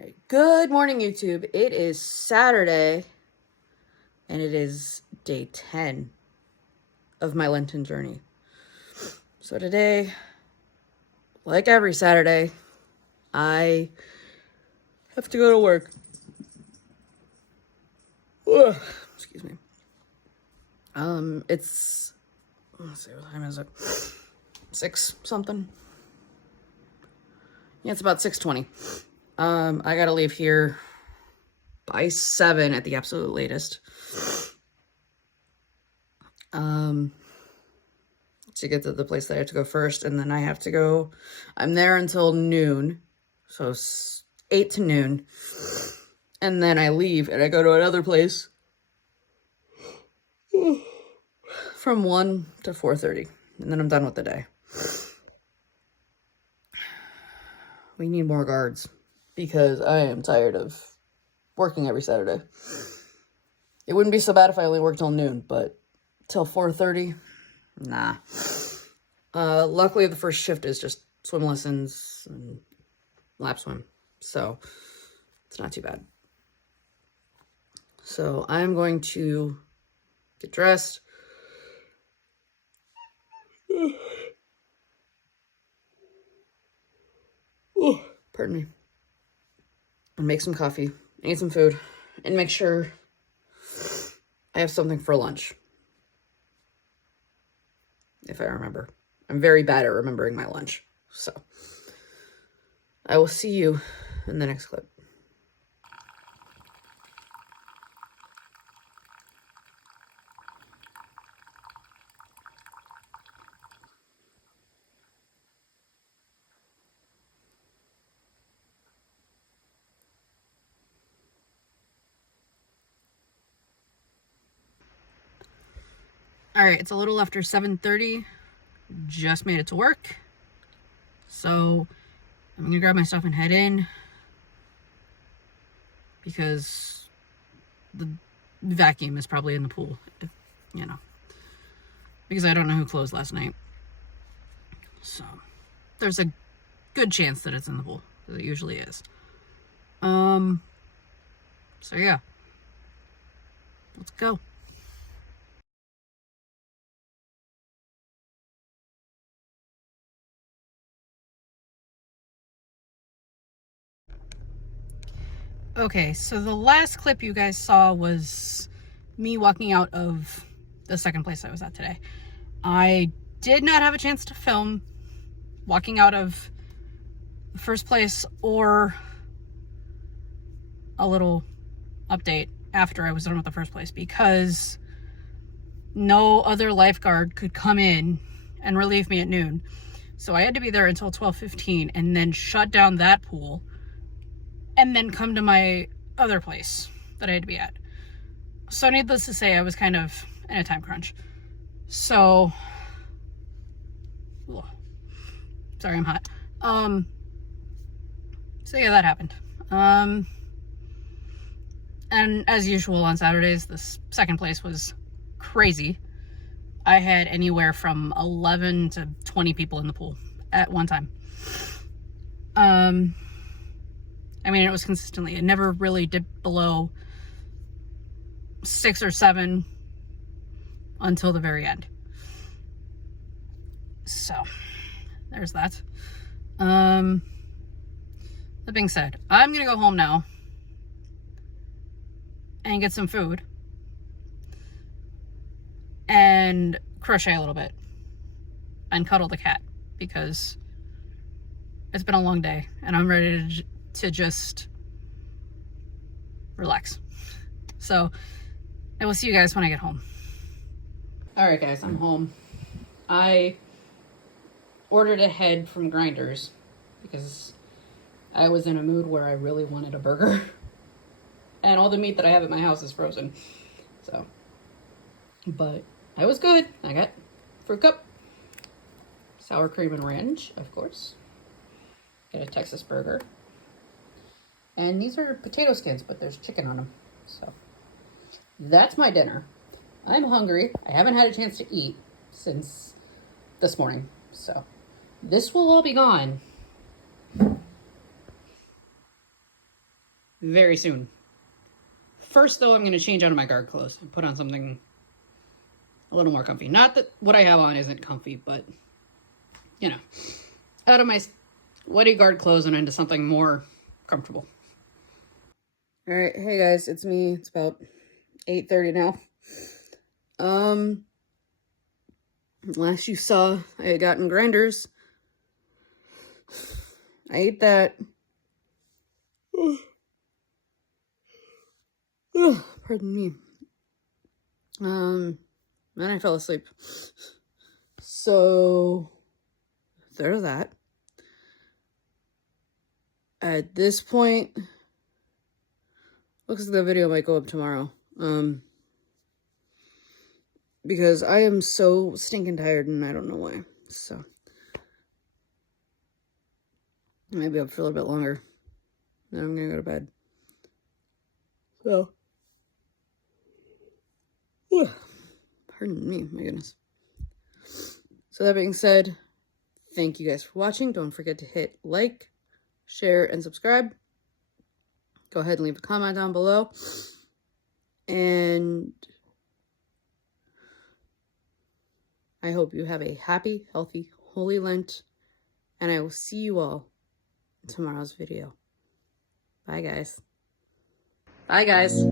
Okay. Good morning, YouTube. It is Saturday, and it is day 10 of my Lenten journey. So today, like every Saturday, I have to go to work. Ugh, excuse me. Let's see, what time is it? 6 something? Yeah, it's about 6:20. I gotta leave here by 7 at the absolute latest. To get to the place that I have to go first, and then I have to go, I'm there until noon, so 8 to noon, and then I leave and I go to another place from 1 to 4:30, and then I'm done with the day. We need more guards because I am tired of working every Saturday. It wouldn't be so bad if I only worked till noon, but till 4:30, nah. Luckily the first shift is just swim lessons and lap swim, so it's not too bad. So I'm going to get dressed. Pardon me. And make some coffee, eat some food, and make sure I have something for lunch. If I remember. I'm very bad at remembering my lunch. So I will see you in the next clip. All right, it's a little after 7:30. Just made it to work. So I'm gonna grab my stuff and head in because the vacuum is probably in the pool, because I don't know who closed last night. So there's a good chance that it's in the pool, because it usually is. So yeah, let's go. Okay, so the last clip you guys saw was me walking out of the second place I was at today. I did not have a chance to film walking out of the first place or a little update after I was done with the first place, because no other lifeguard could come in and relieve me at noon. So I had to be there until 12:15 and then shut down that pool and then come to my other place that I had to be at. So needless to say, I was kind of in a time crunch. So, sorry, I'm hot. So yeah, that happened. And as usual on Saturdays, this second place was crazy. I had anywhere from 11 to 20 people in the pool at one time. I mean, it was consistently, it never really dipped below 6 or 7 until the very end. So there's that. That being said, I'm gonna go home now and get some food and crochet a little bit and cuddle the cat, because it's been a long day and I'm ready to just relax. So I will see you guys when I get home. All right, guys, I'm home. I ordered ahead from Grinders because I was in a mood where I really wanted a burger. And all the meat that I have at my house is frozen. So, but I was good. I got fruit cup, sour cream and ranch, of course. Got a Texas burger. And these are potato skins, but there's chicken on them. So that's my dinner. I'm hungry. I haven't had a chance to eat since this morning. So this will all be gone very soon. First, though, I'm going to change out of my guard clothes and put on something a little more comfy. Not that what I have on isn't comfy, but, you know, out of my sweaty guard clothes and into something more comfortable. All right, hey guys, it's me. It's about 8:30 now. Last you saw, I had gotten grinders. I ate that. Pardon me. Then I fell asleep. So there's that. At this point, looks like the video might go up tomorrow. Because I am so stinking tired and I don't know why. So I might be up for a little bit longer. Then I'm gonna go to bed. So pardon me, my goodness. So that being said, thank you guys for watching. Don't forget to hit like, share, and subscribe. Go ahead and leave a comment down below. And I hope you have a happy, healthy, holy Lent. And I will see you all in tomorrow's video. Bye, guys. Bye, guys.